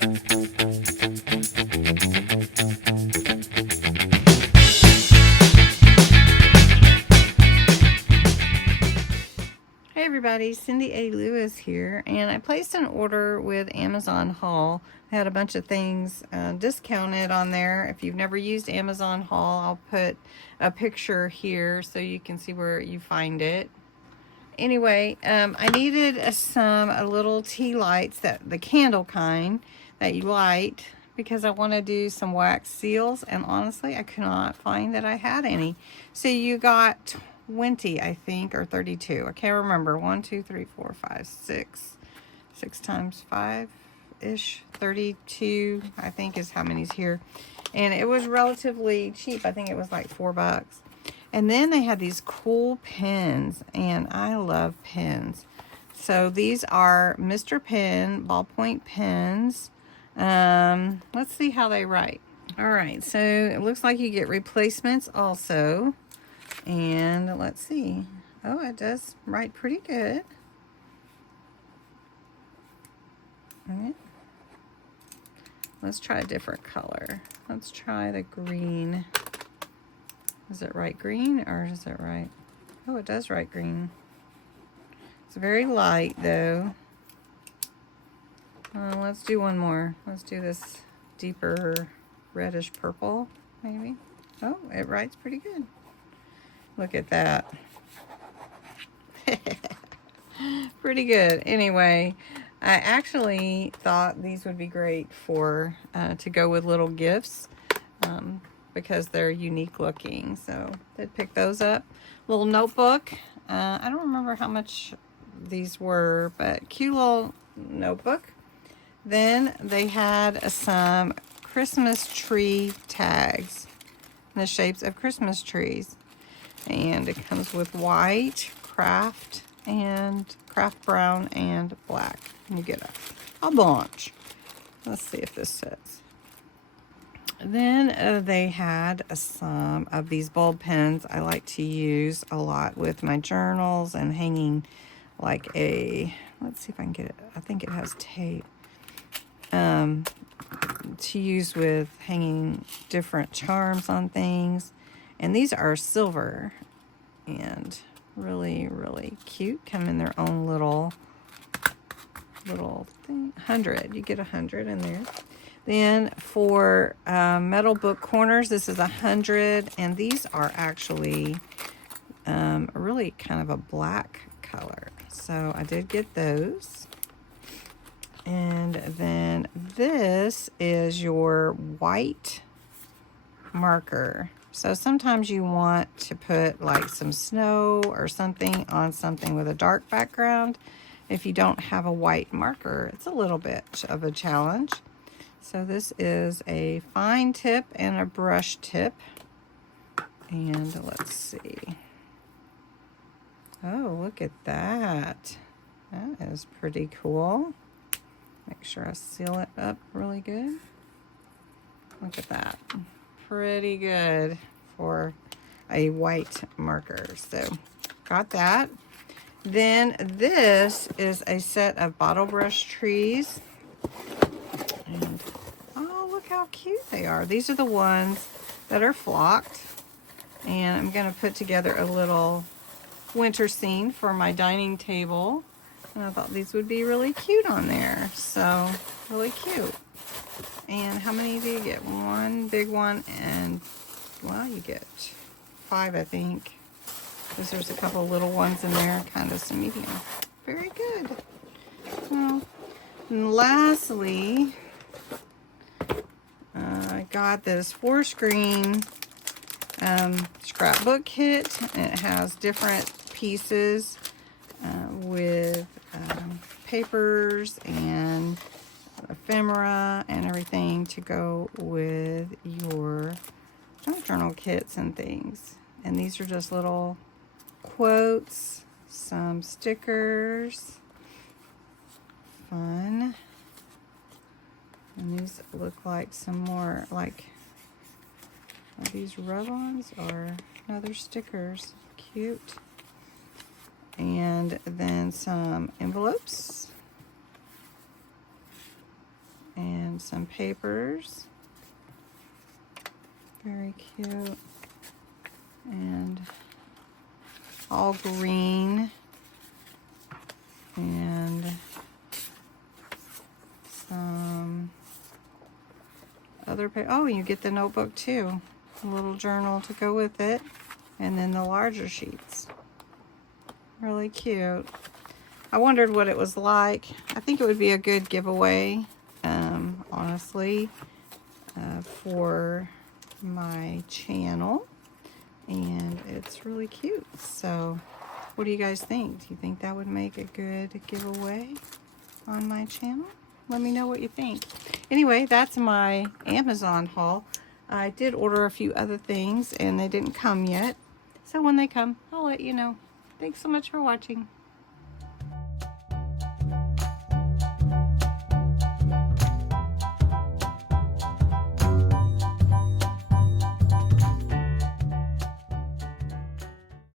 Hey everybody, Cindy A. Lewis here, and I placed an order with Amazon Haul. I had a bunch of things discounted on there. If you've never used Amazon Haul, I'll put a picture here so you can see where you find it. Anyway, I needed a little tea lights, the candle kind that you light, because I want to do some wax seals, and honestly I could not find that I had any. So you got 20, I think, or 32. I can't remember. 1, 2, 3, 4, 5, 6. 6 times 5-ish. 32, I think, is how many's here. And it was relatively cheap. I think it was like $4. And then they had these cool pens, and I love pens. So these are Mr. Pen ballpoint pens. Let's see how they write. All right, so it looks like you get replacements also. And let's see. Oh, it does write pretty good. All right. Let's try a different color. Let's try the green. Does it write green, or does it write? Oh, it does write green. It's very light though. Let's do one more. Let's do this deeper reddish purple, maybe. Oh, it writes pretty good. Look at that. Pretty good. Anyway, I actually thought these would be great for to go with little gifts because they're unique looking. So did pick those up. Little notebook. I don't remember how much these were, but cute little notebook. Then they had some Christmas tree tags in the shapes of Christmas trees. And it comes with white, craft, and craft brown, and black. You get a bunch. Let's see if this says. Then they had some of these bulb pens I like to use a lot with my journals and hanging like a, let's see if I can get it. I think it has tape. To use with hanging different charms on things. And these are silver and really, really cute. Come in their own little thing. 100. You get 100 in there. Then for metal book corners, this is 100, and these are actually really kind of a black color. So I did get those. And then this is your white marker. So sometimes you want to put like some snow or something on something with a dark background. If you don't have a white marker, it's a little bit of a challenge. So this is a fine tip and a brush tip. And let's see. Oh, look at that. That is pretty cool. Make sure I seal it up really good. Look at that. Pretty good for a white marker. So got that. Then this is a set of bottle brush trees. And oh, look how cute they are. These are the ones that are flocked. And I'm going to put together a little winter scene for my dining table. And I thought these would be really cute on there. So, really cute. And how many do you get? One big one, and, well, you get 5, I think. Because there's a couple little ones in there, kind of some medium. Very good. Well, and lastly, I got this 4-screen scrapbook kit. And it has different pieces with papers and ephemera and everything to go with your junk journal kits and things. And these are just little quotes, some stickers, fun. And these look like some more, like, are these rub-ons or no, they're stickers. Cute. And then some envelopes and some papers. Very cute. And all green. And some other paper. Oh, you get the notebook too. A little journal to go with it. And then the larger sheets. Really cute. I wondered what it was like. I think it would be a good giveaway, honestly, for my channel. And it's really cute. So what do you guys think? Do you think that would make a good giveaway on my channel? Let me know what you think. Anyway, that's my Amazon haul. I did order a few other things and they didn't come yet. So when they come, I'll let you know. Thanks so much for watching.